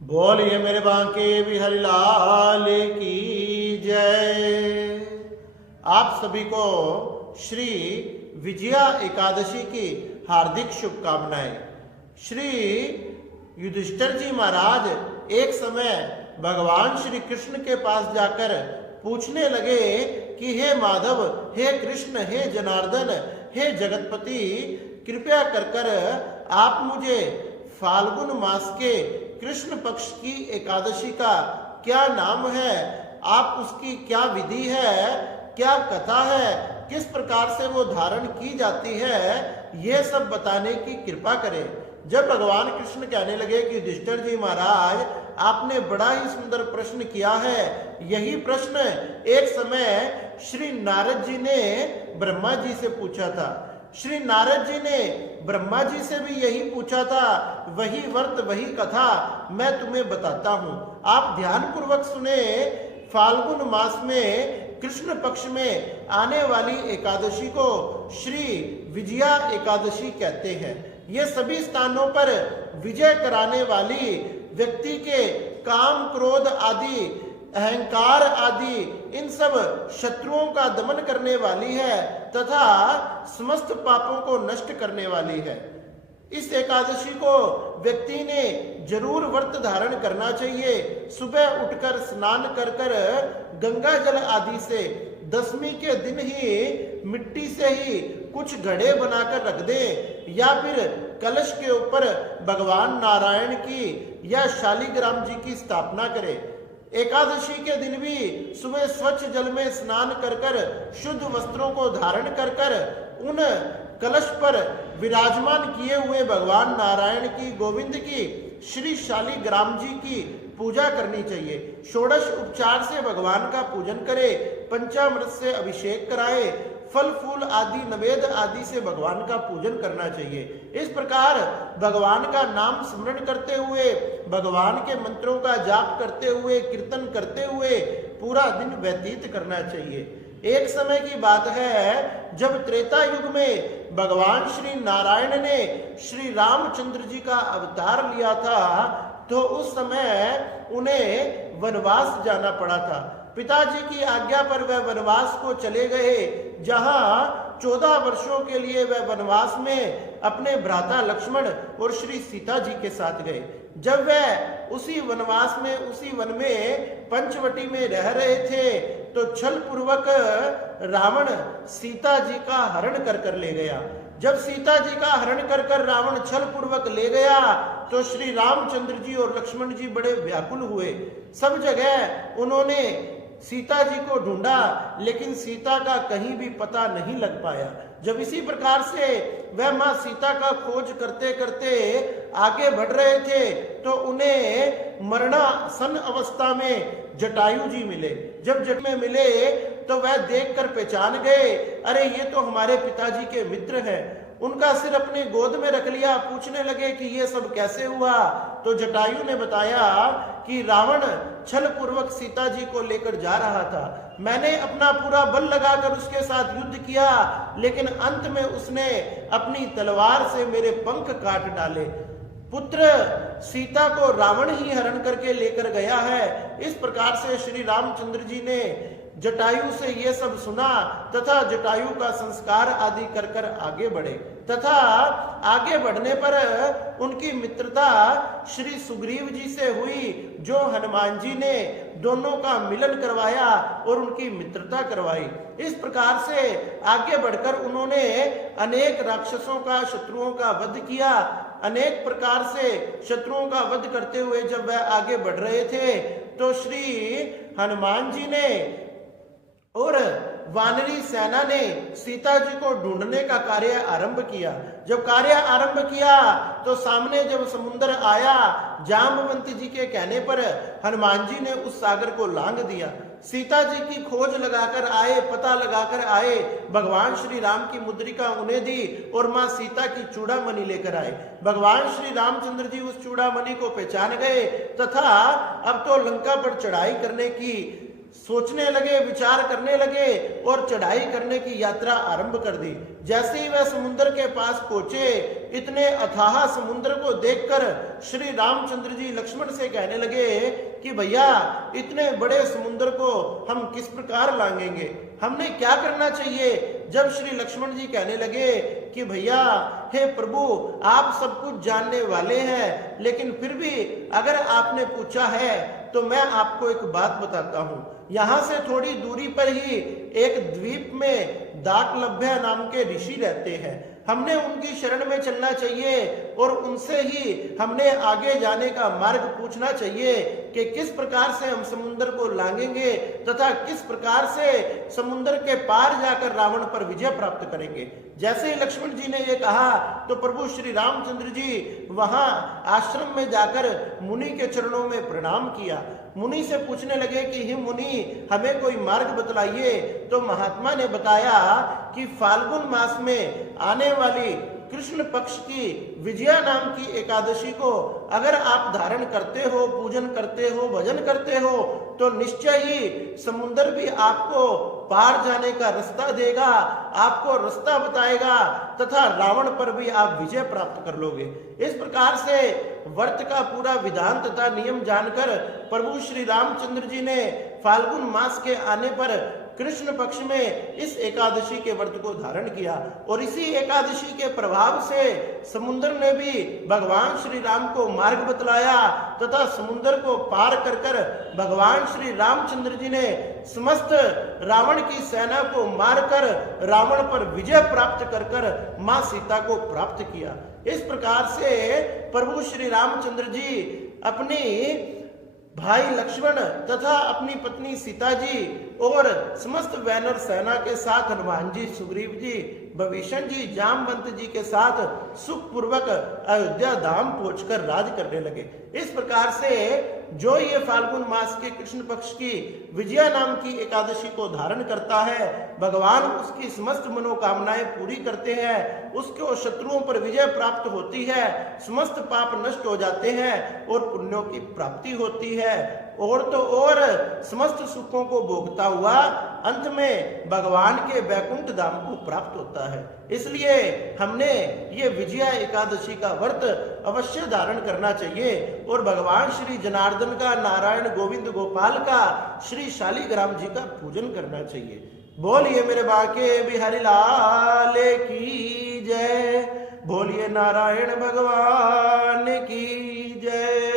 बोलिए मेरे बांके बिहारी लाल की जय। आप सभी को श्री विजया एकादशी की हार्दिक शुभकामनाएं। श्री युधिष्ठिर जी महाराज एक समय भगवान श्री कृष्ण के पास जाकर पूछने लगे कि हे माधव, हे कृष्ण, हे जनार्दन, हे जगतपति, कृपया कर आप मुझे फाल्गुन मास के कृष्ण पक्ष की एकादशी का क्या नाम है, आप उसकी क्या विधि है, क्या कथा है, किस प्रकार से वो धारण की जाती है, ये सब बताने की कृपा करें। जब भगवान कृष्ण कहने लगे कि युधिष्ठिर जी महाराज, आपने बड़ा ही सुंदर प्रश्न किया है। यही प्रश्न एक समय श्री नारद जी ने ब्रह्मा जी से पूछा था। श्री नारद जी ने ब्रह्मा जी से भी यही पूछा था। वही वर्त वही कथा मैं तुम्हें बताता हूं, आप ध्यान पूर्वक सुने। फाल्गुन मास में कृष्ण पक्ष में आने वाली एकादशी को श्री विजया एकादशी कहते हैं। ये सभी स्थानों पर विजय कराने वाली, व्यक्ति के काम क्रोध आदि, अहंकार आदि इन सब शत्रुओं का दमन करने वाली है तथा समस्त पापों को नष्ट करने वाली है। इस एकादशी को व्यक्ति ने जरूर व्रत धारण करना चाहिए। सुबह उठकर स्नान कर गंगा जल आदि से दशमी के दिन ही मिट्टी से ही कुछ घड़े बनाकर रख दें या फिर कलश के ऊपर भगवान नारायण की या शालिग्राम जी की स्थापना करें। एकादशी के दिन भी सुबह स्वच्छ जल में स्नान कर शुद्ध वस्त्रों को धारण कर उन कलश पर विराजमान किए हुए भगवान नारायण की, गोविंद की, श्री शालिग्राम जी की पूजा करनी चाहिए। षोडश उपचार से भगवान का पूजन करे, पंचामृत से अभिषेक कराए, फल फूल आदि नवेद आदि से भगवान का पूजन करना चाहिए। इस प्रकार भगवान का नाम स्मरण करते हुए, भगवान के मंत्रों का जाप करते हुए, कीर्तन करते हुए पूरा दिन व्यतीत करना चाहिए। एक समय की बात है जब त्रेता युग में भगवान श्री नारायण ने श्री रामचंद्र जी का अवतार लिया था, तो उस समय उन्हें वनवास जाना पड़ा था। पिताजी की आज्ञा पर वह वनवास को चले गए, जहां 14 वर्षों के लिए वह वनवास में अपने भ्राता लक्ष्मण और श्री सीता जी के साथ गए। जब वह उसी वनवास में, उसी वन में पंचवटी में रह रहे थे, तो छल पूर्वक रावण सीता जी का हरण कर ले गया। जब सीता जी का हरण कर रावण छल पूर्वक ले गया, तो श्री रामचंद्र जी और लक्ष्मण जी बड़े व्याकुल हुए। सब जगह उन्होंने सीता जी को ढूंढा, लेकिन सीता का कहीं भी पता नहीं लग पाया। जब इसी प्रकार से वह मां सीता का खोज करते करते आगे बढ़ रहे थे, तो उन्हें मरणासन अवस्था में जटायु जी मिले। जब जट में मिले तो वह देखकर पहचान गए, अरे ये तो हमारे पिताजी के मित्र हैं। उनका सिर अपने गोद में रख लिया, पूछने लगे कि ये सब कैसे हुआ। तो जटायु ने बताया कि रावण छल पूर्वक सीता जी को लेकर जा रहा था। मैंने अपना पूरा बल लगाकर उसके साथ युद्ध किया, लेकिन अंत में उसने अपनी तलवार से मेरे पंख काट डाले। पुत्र सीता को रावण ही हरण करके लेकर गया है। इस प्रकार से श्री रामचंद्र जी ने जटायु से ये सब सुना तथा जटायु का संस्कार आदि कर आगे बढ़े, तथा आगे बढ़ने पर उनकी मित्रता श्री सुग्रीव जी से हुई, जो हनुमान जी ने दोनों का मिलन करवाया और उनकी मित्रता करवाई। इस प्रकार से आगे बढ़कर उन्होंने अनेक राक्षसों का, शत्रुओं का वध किया। अनेक प्रकार से शत्रुओं का वध करते हुए जब वह आगे बढ़ रहे थे, तो श्री हनुमान जी ने और वानरी सेना ने सीता जी को ढूंढने का कार्य आरंभ किया। जब कार्य आरंभ किया तो सामने जब समुद्र आया, जाम्बवंत जी के कहने पर हनुमान जी ने उस सागर को लांघ दिया। सीता जी की खोज लगाकर आए, पता लगाकर आए, भगवान श्री राम की मुद्रिका उन्हें दी और मां सीता की चूड़ामणि लेकर आए। भगवान श्री रामचंद्र जी उस चूड़ामणि को पहचान गए तथा अब तो लंका पर चढ़ाई करने की सोचने लगे, विचार करने लगे और चढ़ाई करने की यात्रा आरंभ कर दी। जैसे ही वह समुद्र के पास पहुंचे, इतने अथाह समुद्र को देखकर श्री रामचंद्र जी लक्ष्मण से कहने लगे कि भैया, इतने बड़े समुद्र को हम किस प्रकार लांघेंगे, हमने क्या करना चाहिए। जब श्री लक्ष्मण जी कहने लगे कि भैया, हे प्रभु, आप सब कुछ जानने वाले हैं, लेकिन फिर भी अगर आपने पूछा है तो मैं आपको एक बात बताता हूं। यहां से थोड़ी दूरी पर ही एक द्वीप में दाकलभ्य नाम के ऋषि रहते हैं। हमने उनकी शरण में चलना चाहिए और उनसे ही हमने आगे जाने का मार्ग पूछना चाहिए कि किस प्रकार से हम समुद्र को लांघेंगे तथा किस प्रकार से समुद्र के पार जाकर रावण पर विजय प्राप्त करेंगे। जैसे ही लक्ष्मण जी ने यह कहा तो प्रभु श्री रामचंद्र जी वहां आश्रम में जाकर मुनि के चरणों में प्रणाम किया। मुनि से पूछने लगे कि हे मुनि, हमें कोई मार्ग बतलाइए। तो महात्मा ने बताया कि फाल्गुन मास में आने वाली कृष्ण पक्ष की विजया नाम की एकादशी को अगर आप धारण करते हो, पूजन करते हो, भजन करते हो, तो निश्चय ही समुद्र भी आपको पार जाने का रास्ता देगा, आपको रास्ता बताएगा तथा रावण पर भी आप विजय प्राप्त कर लोगे। इस प्रकार से व्रत का पूरा विधान तथा नियम जानकर प्रभु श्री रामचंद्र जी ने फाल्गुन मास के आने पर कृष्ण पक्ष में इस एकादशी के व्रत को धारण किया और इसी एकादशी के प्रभाव से समुद्र ने भी भगवान श्री राम को मार्ग बतलाया तथा समुद्र को पार कर कर भगवान श्री रामचंद्र जी ने समस्त रावण की सेना को मारकर रावण पर विजय प्राप्त कर कर मां सीता को प्राप्त किया। इस प्रकार से प्रभु श्री रामचंद्र जी अपनी भाई लक्ष्मण तथा अपनी पत्नी सीता जी और समस्त वानर सेना के साथ हनुमान जी, सुग्रीव जी, विभीषण जी, जामवंत जी के साथ सुखपूर्वक अयोध्या धाम पहुंचकर राज करने लगे। इस प्रकार से जो ये फाल्गुन मास के कृष्ण पक्ष की विजया नाम की एकादशी को धारण करता है, भगवान उसकी समस्त मनोकामनाएं पूरी करते हैं, उसको शत्रुओं पर विजय प्राप्त होती है, समस्त पाप नष्ट हो जाते हैं और पुण्यों की प्राप्ति होती है और तो और समस्त सुखों को भोगता हुआ अंत में भगवान के वैकुंठ धाम को प्राप्त होता है। इसलिए हमने ये विजया एकादशी का व्रत अवश्य धारण करना चाहिए और भगवान श्री जनार्दन का, नारायण गोविंद गोपाल का, श्री शालिग्राम जी का पूजन करना चाहिए। बोलिए मेरे बाके बिहारी लाल की जय, बोलिए नारायण भगवान की जय।